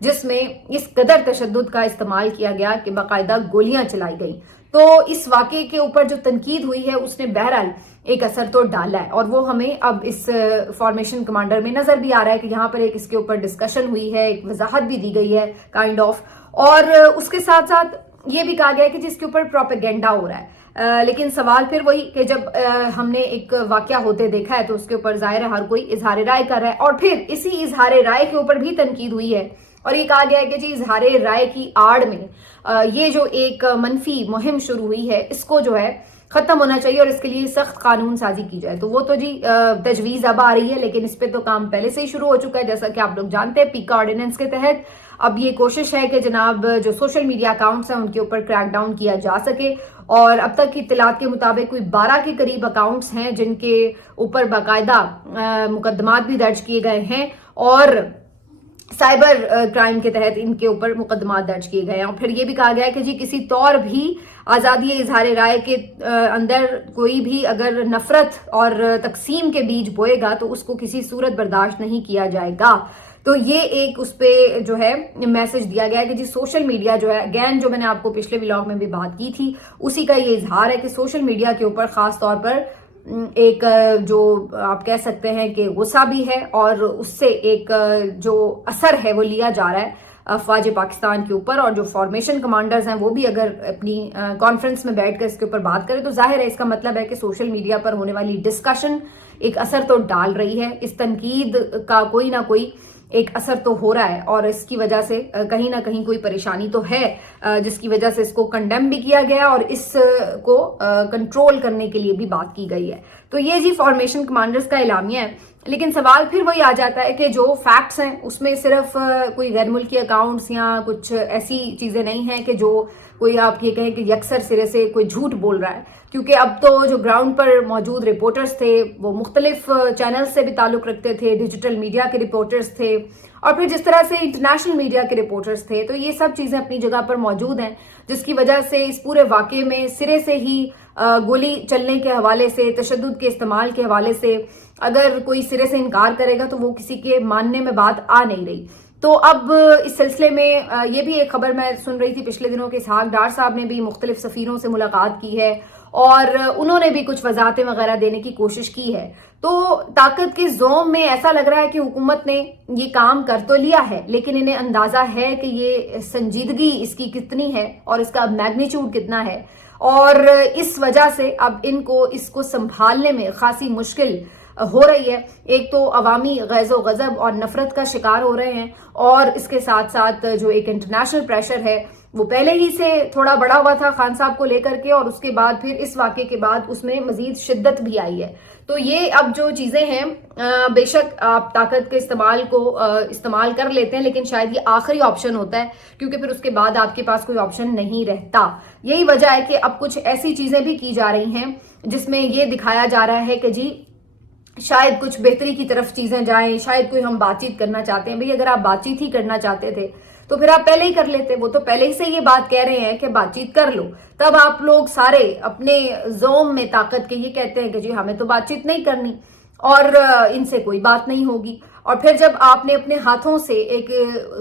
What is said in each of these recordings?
جس میں اس قدر تشدد کا استعمال کیا گیا کہ باقاعدہ گولیاں چلائی گئیں. تو اس واقعے کے اوپر جو تنقید ہوئی ہے اس نے بہرحال ایک اثر تو ڈالا ہے, اور وہ ہمیں اب اس فارمیشن کمانڈر میں نظر بھی آ رہا ہے کہ یہاں پر ایک اس کے اوپر ڈسکشن ہوئی ہے, ایک وضاحت بھی دی گئی ہے کائنڈ آف, اور اس کے ساتھ ساتھ یہ بھی کہا گیا ہے کہ جس کے اوپر پروپیگنڈا ہو رہا ہے. لیکن سوال پھر وہی کہ جب ہم نے ایک واقعہ ہوتے دیکھا ہے تو اس کے اوپر ظاہر ہے ہر کوئی اظہار رائے کر رہا ہے, اور پھر اسی اظہار رائے کے اوپر بھی تنقید ہوئی ہے, اور یہ کہا گیا ہے کہ جی اظہار رائے کی آڑ میں یہ جو ایک منفی مہم شروع ہوئی ہے اس کو جو ہے ختم ہونا چاہیے اور اس کے لیے سخت قانون سازی کی جائے. تو وہ تو جی تجویز اب آ رہی ہے, لیکن اس پہ تو کام پہلے سے ہی شروع ہو چکا ہے. جیسا کہ آپ لوگ جانتے ہیں پیکا آرڈیننس کے تحت اب یہ کوشش ہے کہ جناب جو سوشل میڈیا اکاؤنٹس ہیں ان کے اوپر کریک ڈاؤن کیا جا سکے, اور اب تک کی اطلاعات کے مطابق کوئی 12 کے قریب اکاؤنٹس ہیں جن کے اوپر باقاعدہ مقدمات بھی درج کیے گئے ہیں, اور سائبر کرائم کے تحت ان کے اوپر مقدمات درج کیے گئے ہیں. اور پھر یہ بھی کہا گیا ہے کہ جی کسی طور بھی آزادی اظہار رائے کے اندر کوئی بھی اگر نفرت اور تقسیم کے بیج بوئے گا تو اس کو کسی صورت برداشت نہیں کیا جائے گا. تو یہ ایک اس پہ جو ہے میسج دیا گیا ہے کہ جی سوشل میڈیا جو ہے, اگین جو میں نے آپ کو پچھلے ولاگ میں بھی بات کی تھی اسی کا یہ اظہار ہے کہ سوشل میڈیا کے اوپر خاص طور پر ایک جو آپ کہہ سکتے ہیں کہ غصہ بھی ہے, اور اس سے ایک جو اثر ہے وہ لیا جا رہا ہے افواج پاکستان کے اوپر. اور جو فارمیشن کمانڈرز ہیں وہ بھی اگر اپنی کانفرنس میں بیٹھ کر اس کے اوپر بات کریں تو ظاہر ہے اس کا مطلب ہے کہ سوشل میڈیا پر ہونے والی ڈسکشن ایک اثر تو ڈال رہی ہے, اس تنقید کا کوئی نہ کوئی ایک اثر تو ہو رہا ہے, اور اس کی وجہ سے کہیں نہ کہیں کوئی پریشانی تو ہے جس کی وجہ سے اس کو کنڈیم بھی کیا گیا اور اس کو کنٹرول کرنے کے لیے بھی بات کی گئی ہے. تو یہ جی فارمیشن کمانڈرز کا اعلامیہ ہے. لیکن سوال پھر وہی آ جاتا ہے کہ جو فیکٹس ہیں اس میں صرف کوئی غیر ملکی اکاؤنٹس یا کچھ ایسی چیزیں نہیں ہیں کہ جو کوئی آپ یہ کہیں کہ یکسر سرے سے کوئی جھوٹ بول رہا ہے, کیونکہ اب تو جو گراؤنڈ پر موجود رپورٹرز تھے وہ مختلف چینلز سے بھی تعلق رکھتے تھے, ڈیجیٹل میڈیا کے رپورٹرز تھے, اور پھر جس طرح سے انٹرنیشنل میڈیا کے رپورٹرز تھے. تو یہ سب چیزیں اپنی جگہ پر موجود ہیں, جس کی وجہ سے اس پورے واقعے میں سرے سے ہی گولی چلنے کے حوالے سے, تشدد کے استعمال کے حوالے سے اگر کوئی سرے سے انکار کرے گا تو وہ کسی کے ماننے میں بات آ نہیں رہی. تو اب اس سلسلے میں یہ بھی ایک خبر میں سن رہی تھی پچھلے دنوں کے اسحاق ڈار صاحب نے بھی مختلف سفیروں سے ملاقات کی ہے اور انہوں نے بھی کچھ وضاحتیں وغیرہ دینے کی کوشش کی ہے. تو طاقت کے زوم میں ایسا لگ رہا ہے کہ حکومت نے یہ کام کر تو لیا ہے, لیکن انہیں اندازہ ہے کہ یہ سنجیدگی اس کی کتنی ہے اور اس کا میگنیچیوڈ کتنا ہے, اور اس وجہ سے اب ان کو اس کو سنبھالنے میں خاصی مشکل ہو رہی ہے. ایک تو عوامی غیظ و غضب اور نفرت کا شکار ہو رہے ہیں, اور اس کے ساتھ ساتھ جو ایک انٹرنیشنل پریشر ہے وہ پہلے ہی سے تھوڑا بڑا ہوا تھا خان صاحب کو لے کر کے, اور اس کے بعد پھر اس واقعے کے بعد اس میں مزید شدت بھی آئی ہے. تو یہ اب جو چیزیں ہیں بے شک آپ طاقت کے استعمال کو استعمال کر لیتے ہیں, لیکن شاید یہ آخری آپشن ہوتا ہے کیونکہ پھر اس کے بعد آپ کے پاس کوئی آپشن نہیں رہتا. یہی وجہ ہے کہ اب کچھ ایسی چیزیں بھی کی جا رہی ہیں جس میں یہ دکھایا جا رہا ہے کہ جی شاید کچھ بہتری کی طرف چیزیں جائیں, شاید کوئی ہم بات چیت کرنا چاہتے ہیں. بھئی اگر آپ بات چیت ہی کرنا چاہتے تھے تو پھر آپ پہلے ہی کر لیتے. وہ تو پہلے ہی سے یہ بات کہہ رہے ہیں کہ بات چیت کر لو, تب آپ لوگ سارے اپنے زوم میں طاقت کے یہ کہتے ہیں کہ جی ہمیں تو بات چیت نہیں کرنی اور ان سے کوئی بات نہیں ہوگی. اور پھر جب آپ نے اپنے ہاتھوں سے ایک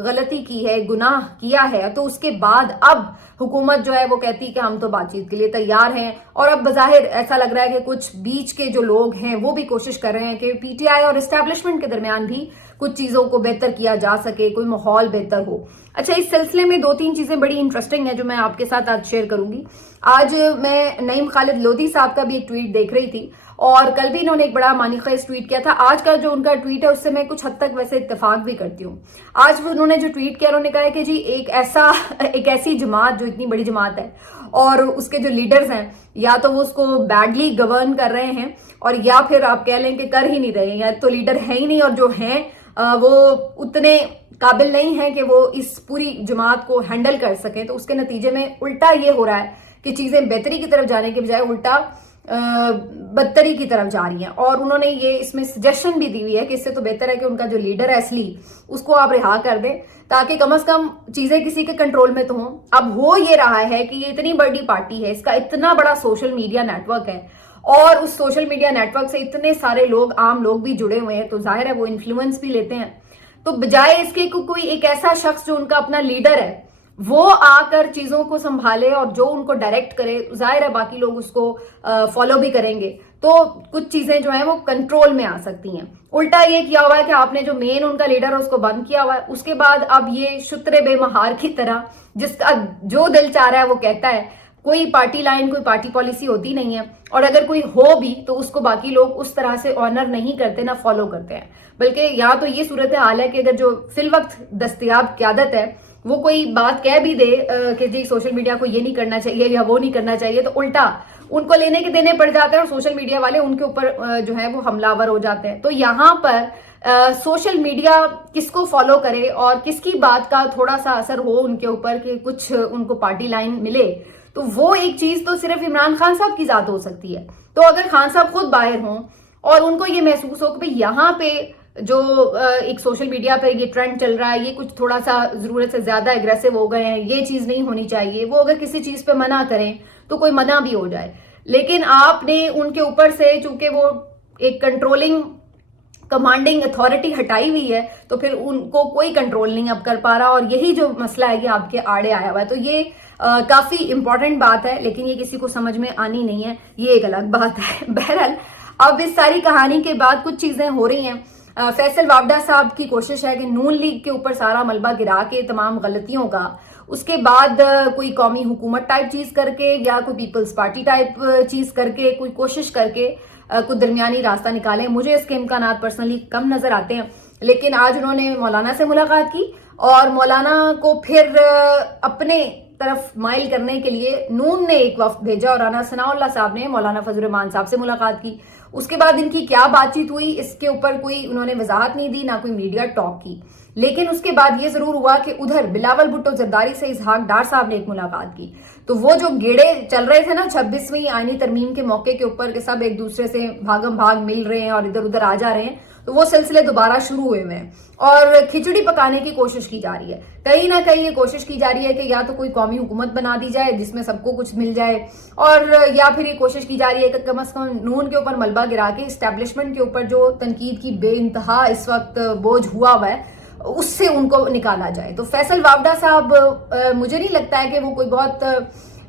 غلطی کی ہے, گناہ کیا ہے, تو اس کے بعد اب حکومت جو ہے وہ کہتی کہ ہم تو بات چیت کے لیے تیار ہیں. اور اب بظاہر ایسا لگ رہا ہے کہ کچھ بیچ کے جو لوگ ہیں وہ بھی کوشش کر رہے ہیں کہ پی ٹی آئی اور اسٹیبلشمنٹ کے درمیان بھی کچھ چیزوں کو بہتر کیا جا سکے, کوئی ماحول بہتر ہو. اچھا, اس سلسلے میں 2-3 چیزیں بڑی انٹرسٹنگ ہیں جو میں آپ کے ساتھ آج شیئر کروں گی. آج میں نعیم خالد لودھی صاحب کا بھی ایک ٹویٹ دیکھ رہی تھی, اور کل بھی انہوں نے ایک بڑا معنی خیز ٹویٹ کیا تھا. آج کا جو ان کا ٹویٹ ہے اس سے میں کچھ حد تک ویسے اتفاق بھی کرتی ہوں. آج انہوں نے جو ٹویٹ کیا, انہوں نے کہا کہ جی ایک ایسی جماعت جو اتنی بڑی جماعت ہے اور اس کے جو لیڈرز ہیں یا تو وہ اس کو بیڈلی گورن کر رہے ہیں, اور یا پھر آپ کہہ لیں کہ کر ہی نہیں رہے ہیں, یا تو لیڈر ہے ہی نہیں, اور جو ہیں وہ اتنے قابل نہیں ہیں کہ وہ اس پوری جماعت کو ہینڈل کر سکیں. تو اس کے نتیجے میں الٹا یہ ہو رہا ہے کہ چیزیں بہتری کی طرف جانے کے بجائے الٹا بدتری کی طرف جا رہی ہیں. اور انہوں نے یہ اس میں سجیشن بھی دی ہوئی ہے کہ اس سے تو بہتر ہے کہ ان کا جو لیڈر ہے اصلی اس کو آپ رہا کر دیں, تاکہ کم از کم چیزیں کسی کے کنٹرول میں تو ہوں. اب ہو یہ رہا ہے کہ یہ اتنی بڑی پارٹی ہے, اس کا اتنا بڑا سوشل میڈیا نیٹ ورک ہے, اور اس سوشل میڈیا نیٹ ورک سے اتنے سارے لوگ, عام لوگ بھی جڑے ہوئے ہیں, تو ظاہر ہے وہ انفلوئنس بھی لیتے ہیں. تو بجائے اس کے کوئی ایک ایسا شخص جو ان کا اپنا لیڈر ہے وہ آ کر چیزوں کو سنبھالے اور جو ان کو ڈائریکٹ کرے، ظاہر ہے باقی لوگ اس کو فالو بھی کریں گے، تو کچھ چیزیں جو ہیں وہ کنٹرول میں آ سکتی ہیں۔ الٹا یہ کیا ہوا ہے کہ آپ نے جو مین ان کا لیڈر ہے اس کو بند کیا ہوا ہے، اس کے بعد اب یہ شتر بے مہار کی طرح جس کا جو دل چاہ رہا ہے وہ کہتا ہے، کوئی پارٹی لائن کوئی پارٹی پالیسی ہوتی نہیں ہے، اور اگر کوئی ہو بھی تو اس کو باقی لوگ اس طرح سے آنر نہیں کرتے، نہ فالو کرتے ہیں۔ بلکہ یہاں تو یہ صورتحال ہے کہ اگر جو فی الوقت دستیاب قیادت ہے وہ کوئی بات کہہ بھی دے کہ جی سوشل میڈیا کو یہ نہیں کرنا چاہیے یا وہ نہیں کرنا چاہیے، تو الٹا ان کو لینے کے دینے پڑ جاتے ہیں اور سوشل میڈیا والے ان کے اوپر جو ہے وہ حملہ آور ہو جاتے ہیں۔ تو یہاں پر سوشل میڈیا کس کو فالو کرے اور کس کی بات کا تھوڑا سا اثر ہو ان کے اوپر کہ کچھ ان کو پارٹی لائن ملے، تو وہ ایک چیز تو صرف عمران خان صاحب کی ذات ہو سکتی ہے۔ تو اگر خان صاحب خود باہر ہوں اور ان کو یہ محسوس ہو کہ یہاں پہ جو ایک سوشل میڈیا پہ یہ ٹرینڈ چل رہا ہے یہ کچھ تھوڑا سا ضرورت سے زیادہ اگریسو ہو گئے ہیں، یہ چیز نہیں ہونی چاہیے، وہ اگر کسی چیز پہ منع کریں تو کوئی منع بھی ہو جائے، لیکن آپ نے ان کے اوپر سے چونکہ وہ ایک کنٹرولنگ کمانڈنگ اتھارٹی ہٹائی ہوئی ہے تو پھر ان کو کوئی کنٹرول نہیں اب کر پا رہا، اور یہی جو مسئلہ ہے یہ آپ کے آڑے آیا ہوا ہے۔ تو یہ کافی امپورٹنٹ بات ہے، لیکن یہ کسی کو سمجھ میں آنی نہیں ہے، یہ ایک الگ بات ہے۔ بہرحال اب اس ساری کہانی کے بعد کچھ چیزیں ہو رہی ہیں۔ فیصل وابڈا صاحب کی کوشش ہے کہ نون لیگ کے اوپر سارا ملبہ گرا کے تمام غلطیوں کا، اس کے بعد کوئی قومی حکومت ٹائپ چیز کر کے یا کوئی پیپلز پارٹی ٹائپ چیز کر کے کوئی کوشش کر کے کوئی درمیانی راستہ نکالیں۔ مجھے اس کے امکانات پرسنلی کم نظر آتے ہیں، لیکن آج انہوں نے مولانا سے ملاقات کی اور مولانا کو پھر اپنے طرف مائل کرنے کے لیے نون نے ایک وفد بھیجا اور رانا ثناء اللہ صاحب نے مولانا فضل الرحمان صاحب سے ملاقات کی۔ اس کے بعد ان کی کیا بات چیت ہوئی اس کے اوپر کوئی انہوں نے وضاحت نہیں دی، نہ کوئی میڈیا ٹاک کی، لیکن اس کے بعد یہ ضرور ہوا کہ ادھر بلاول بھٹو زرداری سے اسحاق ڈار صاحب نے ایک ملاقات کی۔ تو وہ جو گیڑے چل رہے تھے نا 26ویں آئینی ترمیم کے موقع کے اوپر کہ سب ایک دوسرے سے بھاگم بھاگ مل رہے ہیں اور ادھر ادھر آ جا رہے ہیں، تو وہ سلسلے دوبارہ شروع ہوئے ہوئے ہیں اور کھچڑی پکانے کی کوشش کی جا رہی ہے۔ کہیں نہ کہیں یہ کوشش کی جا رہی ہے کہ یا تو کوئی قومی حکومت بنا دی جائے جس میں سب کو کچھ مل جائے، اور یا پھر یہ کوشش کی جا رہی ہے کہ کم از کم نون کے اوپر ملبہ گرا کے اسٹیبلشمنٹ کے اوپر جو تنقید کی بے انتہا اس وقت بوجھ ہوا ہے اس سے ان کو نکالا جائے۔ تو فیصل وابڈا صاحب مجھے نہیں لگتا ہے کہ وہ کوئی بہت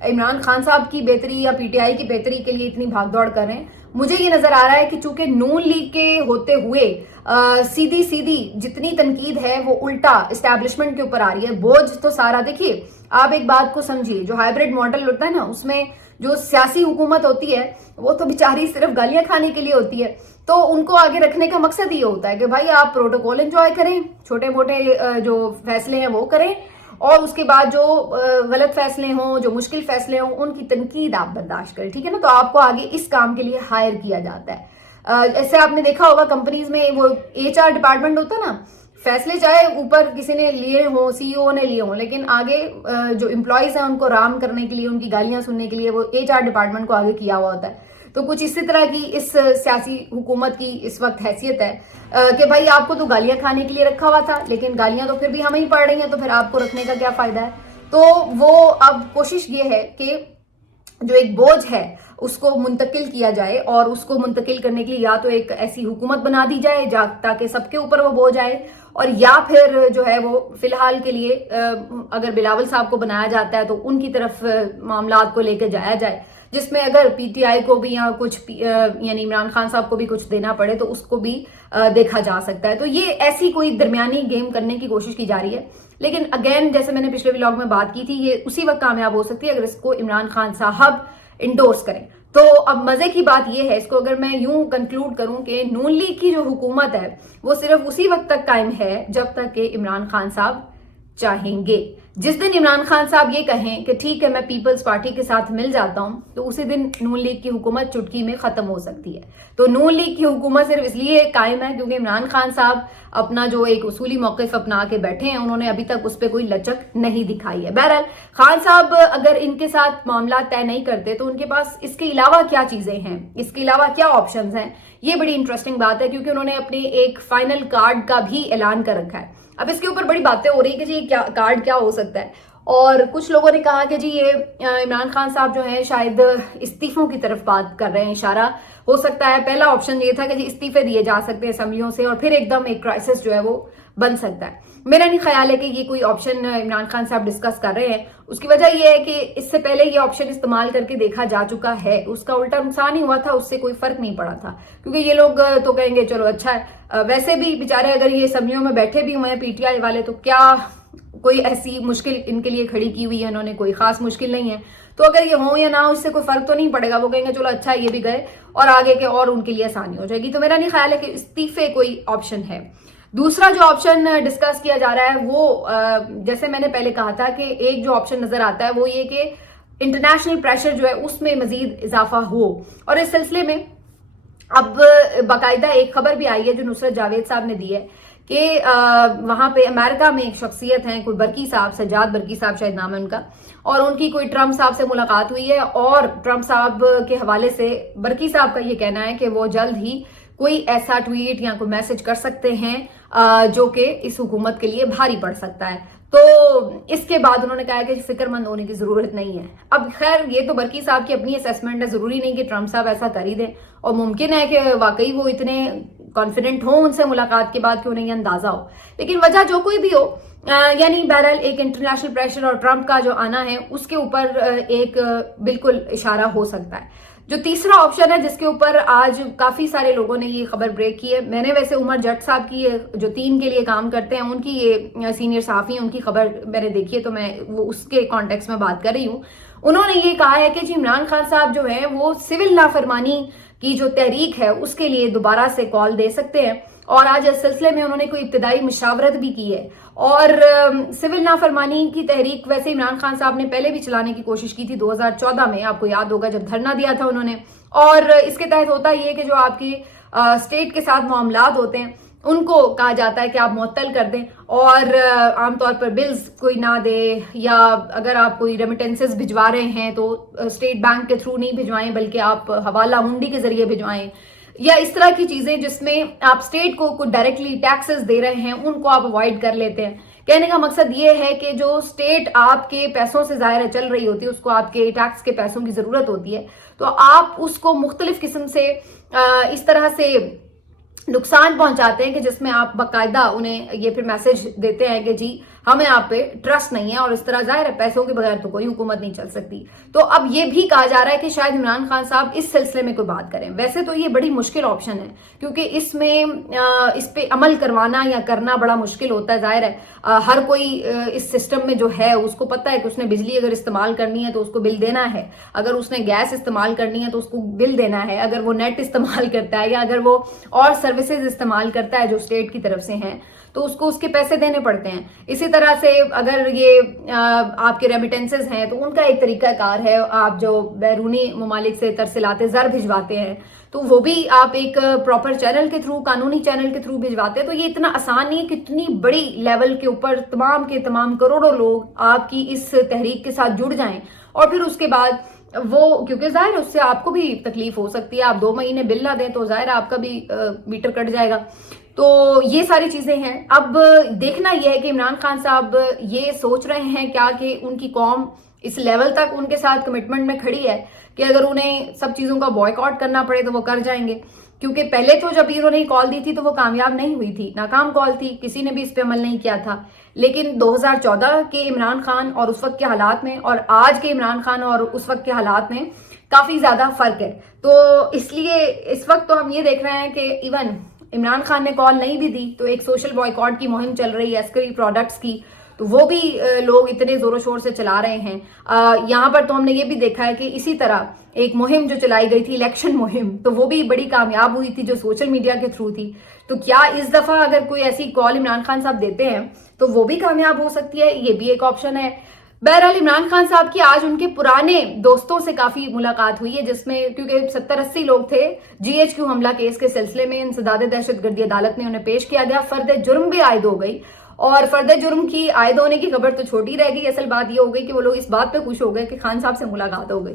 عمران خان صاحب کی بہتری یا پی ٹی آئی کی بہتری کے لیے اتنی بھاگ دوڑ کر رہے ہیں۔ مجھے یہ نظر آ رہا ہے کہ چونکہ نون لیگ کے ہوتے ہوئے سیدھی جتنی تنقید ہے وہ الٹا اسٹیبلشمنٹ کے اوپر آ رہی ہے۔ بوجھ تو سارا دیکھیے، آپ ایک بات کو سمجھیے، جو ہائیبرڈ ماڈل ہوتا ہے نا اس میں جو سیاسی حکومت ہوتی ہے وہ تو بیچاری صرف گالیاں کھانے کے لیے ہوتی ہے، تو ان کو آگے رکھنے کا مقصد یہ ہوتا ہے کہ بھائی آپ پروٹوکول انجوائے کریں، چھوٹے موٹے جو فیصلے ہیں وہ کریں، اور اس کے بعد جو غلط فیصلے ہوں، جو مشکل فیصلے ہوں، ان کی تنقید آپ برداشت کریں، ٹھیک ہے نا؟ تو آپ کو آگے اس کام کے لیے ہائر کیا جاتا ہے۔ ایسے آپ نے دیکھا ہوگا کمپنیز میں وہ ایچ آر ڈپارٹمنٹ ہوتا ہے نا، فیصلے چاہے اوپر کسی نے لیے ہوں، سی ای او نے لیے ہوں، لیکن آگے جو امپلائیز ہیں ان کو رام کرنے کے لیے، ان کی گالیاں سننے کے لیے وہ ایچ آر ڈپارٹمنٹ کو آگے کیا ہوا ہوتا ہے۔ تو کچھ اسی طرح کی اس سیاسی حکومت کی اس وقت حیثیت ہے کہ بھائی آپ کو تو گالیاں کھانے کے لیے رکھا ہوا تھا، لیکن گالیاں تو پھر بھی ہمیں ہی پڑ رہی ہیں، تو پھر آپ کو رکھنے کا کیا فائدہ ہے؟ تو وہ اب کوشش یہ ہے کہ جو ایک بوجھ ہے اس کو منتقل کیا جائے، اور اس کو منتقل کرنے کے لیے یا تو ایک ایسی حکومت بنا دی جائے تاکہ سب کے اوپر وہ بوجھ آئے، اور یا پھر جو ہے وہ فی الحال کے لیے اگر بلاول صاحب کو بنایا جاتا ہے تو ان کی طرف معاملات کو لے کے جایا جائے، جس میں اگر پی ٹی آئی کو بھی یا کچھ یعنی عمران خان صاحب کو بھی کچھ دینا پڑے تو اس کو بھی دیکھا جا سکتا ہے۔ تو یہ ایسی کوئی درمیانی گیم کرنے کی کوشش کی جا رہی ہے، لیکن اگین جیسے میں نے پچھلے ولاگ میں بات کی تھی، یہ اسی وقت کامیاب ہو سکتی ہے اگر اس کو عمران خان صاحب انڈورس کریں۔ تو اب مزے کی بات یہ ہے، اس کو اگر میں یوں کنکلوڈ کروں کہ نون لیگ کی جو حکومت ہے وہ صرف اسی وقت تک قائم ہے جب تک کہ عمران خان صاحب چاہیں گے۔ جس دن عمران خان صاحب یہ کہیں کہ ٹھیک ہے میں پیپلز پارٹی کے ساتھ مل جاتا ہوں، تو اسی دن نون لیگ کی حکومت چٹکی میں ختم ہو سکتی ہے۔ تو نون لیگ کی حکومت صرف اس لیے قائم ہے کیونکہ عمران خان صاحب اپنا جو ایک اصولی موقف اپنا کے بیٹھے ہیں، انہوں نے ابھی تک اس پہ کوئی لچک نہیں دکھائی ہے۔ بہرحال خان صاحب اگر ان کے ساتھ معاملات طے نہیں کرتے تو ان کے پاس اس کے علاوہ کیا چیزیں ہیں، اس کے علاوہ کیا آپشنز ہیں، یہ بڑی انٹرسٹنگ بات ہے، کیونکہ انہوں نے اپنے ایک فائنل کارڈ کا بھی اعلان کر رکھا ہے۔ اب اس کے اوپر بڑی باتیں ہو رہی ہیں کہ جی کارڈ کیا ہو سکتا ہے، اور کچھ لوگوں نے کہا کہ جی یہ عمران خان صاحب جو ہیں شاید استعفوں کی طرف بات کر رہے ہیں، اشارہ ہو سکتا ہے۔ پہلا آپشن یہ تھا کہ جی استعفے دیے جا سکتے ہیں اسمبلیوں سے اور پھر ایک دم ایک کرائسس جو ہے وہ بن سکتا ہے۔ میرا نہیں خیال ہے کہ یہ کوئی آپشن عمران خان صاحب ڈسکس کر رہے ہیں۔ اس کی وجہ یہ ہے کہ اس سے پہلے یہ آپشن استعمال کر کے دیکھا جا چکا ہے، اس کا الٹا نقصان ہی ہوا تھا، اس سے کوئی فرق نہیں پڑا تھا، کیونکہ یہ لوگ تو کہیں گے چلو اچھا ہے، ویسے بھی بیچارے اگر یہ اسمبلیوں میں بیٹھے بھی ہوئے ہیں پی ٹی آئی والے تو کیا کوئی ایسی مشکل ان کے لیے کھڑی کی ہوئی ہے، انہوں نے کوئی خاص مشکل نہیں ہے، تو اگر یہ ہوں یا نہ اس سے کوئی فرق تو نہیں پڑے گا، وہ کہیں گے چلو اچھا یہ بھی گئے اور آگے کے اور ان کے لیے آسانی ہو جائے گی۔ تو میرا نہیں خیال ہے کہ استعفے کوئی آپشن ہے۔ دوسرا جو آپشن ڈسکس کیا جا رہا ہے وہ جیسے میں نے پہلے کہا تھا کہ ایک جو آپشن نظر آتا ہے وہ یہ کہ انٹرنیشنل پریشر جو ہے اس میں مزید اضافہ ہو، اور اس سلسلے میں اب باقاعدہ ایک خبر بھی آئی ہے جو نصرت جاوید صاحب نے دی ہے کہ وہاں پہ امریکہ میں ایک شخصیت ہیں، کوئی برکی صاحب، سجاد برکی صاحب شاید نام ہے ان کا، اور ان کی کوئی ٹرمپ صاحب سے ملاقات ہوئی ہے، اور ٹرمپ صاحب کے حوالے سے برکی صاحب کا یہ کہنا ہے کہ وہ جلد ہی کوئی ایسا ٹویٹ یا کوئی میسج کر سکتے ہیں جو کہ اس حکومت کے لیے بھاری پڑ سکتا ہے۔ تو اس کے بعد انہوں نے کہا کہ فکر مند ہونے کی ضرورت نہیں ہے۔ اب خیر یہ تو برکی صاحب کی اپنی اسیسمنٹ ہے، ضروری نہیں کہ ٹرمپ صاحب ایسا کر ہی دیں، اور ممکن ہے کہ واقعی وہ اتنے کانفیڈنٹ ہوں ان سے ملاقات کے بعد کہ انہیں یہ اندازہ ہو، لیکن وجہ جو کوئی بھی ہو یعنی بہرحال ایک انٹرنیشنل پریشر اور ٹرمپ کا جو آنا ہے اس کے اوپر ایک بالکل اشارہ ہو سکتا ہے۔ جو تیسرا آپشن ہے جس کے اوپر آج کافی سارے لوگوں نے یہ خبر بریک کی ہے، میں نے ویسے عمر جٹ صاحب کی جو 3 کے لیے کام کرتے ہیں ان کی یہ سینئر صحافی ہیں، ان کی خبر میں نے دیکھی ہے تو میں وہ اس کے کانٹیکس میں بات کر رہی ہوں۔ انہوں نے یہ کہا ہے کہ جی عمران خان صاحب جو ہیں وہ سول نافرمانی کی جو تحریک ہے اس کے لیے دوبارہ سے کال دے سکتے ہیں، اور آج اس سلسلے میں انہوں نے کوئی ابتدائی مشاورت بھی کی ہے۔ اور سول نافرمانی کی تحریک ویسے عمران خان صاحب نے پہلے بھی چلانے کی کوشش کی تھی 2014 میں، آپ کو یاد ہوگا جب دھرنا دیا تھا انہوں نے، اور اس کے تحت ہوتا یہ کہ جو آپ کی اسٹیٹ کے ساتھ معاملات ہوتے ہیں ان کو کہا جاتا ہے کہ آپ معطل کر دیں، اور عام طور پر بلز کوئی نہ دے، یا اگر آپ کوئی ریمیٹنسز بھجوا رہے ہیں تو اسٹیٹ بینک کے تھرو نہیں بھجوائیں بلکہ آپ حوالہ ہنڈی کے ذریعے بھجوائیں، یا اس طرح کی چیزیں جس میں آپ اسٹیٹ کو ڈائریکٹلی ٹیکسز دے رہے ہیں ان کو آپ اوائڈ کر لیتے ہیں۔ کہنے کا مقصد یہ ہے کہ جو اسٹیٹ آپ کے پیسوں سے ظاہر ہے چل رہی ہوتی ہے، اس کو آپ کے ٹیکس کے پیسوں کی ضرورت ہوتی ہے، تو آپ اس کو مختلف قسم سے اس طرح سے نقصان پہنچاتے ہیں کہ جس میں آپ باقاعدہ انہیں یہ پھر میسج دیتے ہیں کہ جی ہمیں آپ پہ ٹرسٹ نہیں ہے، اور اس طرح ظاہر ہے پیسوں کے بغیر تو کوئی حکومت نہیں چل سکتی۔ تو اب یہ بھی کہا جا رہا ہے کہ شاید عمران خان صاحب اس سلسلے میں کوئی بات کریں۔ ویسے تو یہ بڑی مشکل آپشن ہے کیونکہ اس میں اس پہ عمل کروانا یا کرنا بڑا مشکل ہوتا ہے، ظاہر ہے ہر کوئی اس سسٹم میں جو ہے اس کو پتہ ہے کہ اس نے بجلی اگر استعمال کرنی ہے تو اس کو بل دینا ہے، اگر اس نے گیس استعمال کرنی ہے تو اس کو بل دینا ہے، اگر وہ نیٹ استعمال کرتا ہے یا اگر وہ اور سروسز استعمال کرتا ہے جو اسٹیٹ کی طرف سے ہیں تو اس کو اس کے پیسے دینے پڑتے ہیں۔ اسی طرح سے اگر یہ آپ کے ریمیٹنسز ہیں تو ان کا ایک طریقہ کار ہے، آپ جو بیرونی ممالک سے ترسیلات زر بھجواتے ہیں تو وہ بھی آپ ایک پراپر چینل کے تھرو، قانونی چینل کے تھرو بھجواتے ہیں۔ تو یہ اتنا آسان نہیں ہے، کتنی بڑی لیول کے اوپر تمام کے تمام کروڑوں لوگ آپ کی اس تحریک کے ساتھ جڑ جائیں، اور پھر اس کے بعد وہ کیونکہ ظاہر ہے اس سے آپ کو بھی تکلیف ہو سکتی ہے، آپ 2 مہینے بل نہ دیں تو ظاہر آپ کا بھی میٹر کٹ جائے گا۔ تو یہ ساری چیزیں ہیں۔ اب دیکھنا یہ ہے کہ عمران خان صاحب یہ سوچ رہے ہیں کیا کہ ان کی قوم اس لیول تک ان کے ساتھ کمٹمنٹ میں کھڑی ہے کہ اگر انہیں سب چیزوں کا بوائیکاٹ کرنا پڑے تو وہ کر جائیں گے، کیونکہ پہلے تو جب انہوں نے کال دی تھی تو وہ کامیاب نہیں ہوئی تھی، ناکام کال تھی، کسی نے بھی اس پہ عمل نہیں کیا تھا۔ لیکن 2014 کے عمران خان اور اس وقت کے حالات میں اور آج کے عمران خان اور اس وقت کے حالات میں کافی زیادہ فرق ہے، تو اس لیے اس وقت تو ہم یہ دیکھ رہے ہیں کہ ایون عمران خان نے کال نہیں بھی دی تو ایک سوشل بوائیکاٹ کی مہم چل رہی ہے عسکری پروڈکٹس کی، تو وہ بھی لوگ اتنے زور و شور سے چلا رہے ہیں۔ یہاں پر تو ہم نے یہ بھی دیکھا ہے کہ اسی طرح ایک مہم جو چلائی گئی تھی الیکشن مہم، تو وہ بھی بڑی کامیاب ہوئی تھی جو سوشل میڈیا کے تھرو تھی۔ تو کیا اس دفعہ اگر کوئی ایسی کال عمران خان صاحب دیتے ہیں تو وہ بھی کامیاب ہو سکتی ہے، یہ بھی ایک آپشن ہے۔ بہرحال عمران خان صاحب کی آج ان کے پرانے دوستوں سے کافی ملاقات ہوئی ہے، جس میں کیونکہ 70-80 لوگ تھے GHQ حملہ کیس کے سلسلے میں انسداد دہشت گردی عدالت میں انہیں پیش کیا گیا، فرد جرم بھی عائد ہو گئی، اور فرد جرم کی عائد ہونے کی خبر تو چھوٹی رہ گئی، اصل بات یہ ہو گئی کہ وہ لوگ اس بات پہ خوش ہو گئے کہ خان صاحب سے ملاقات ہو گئی۔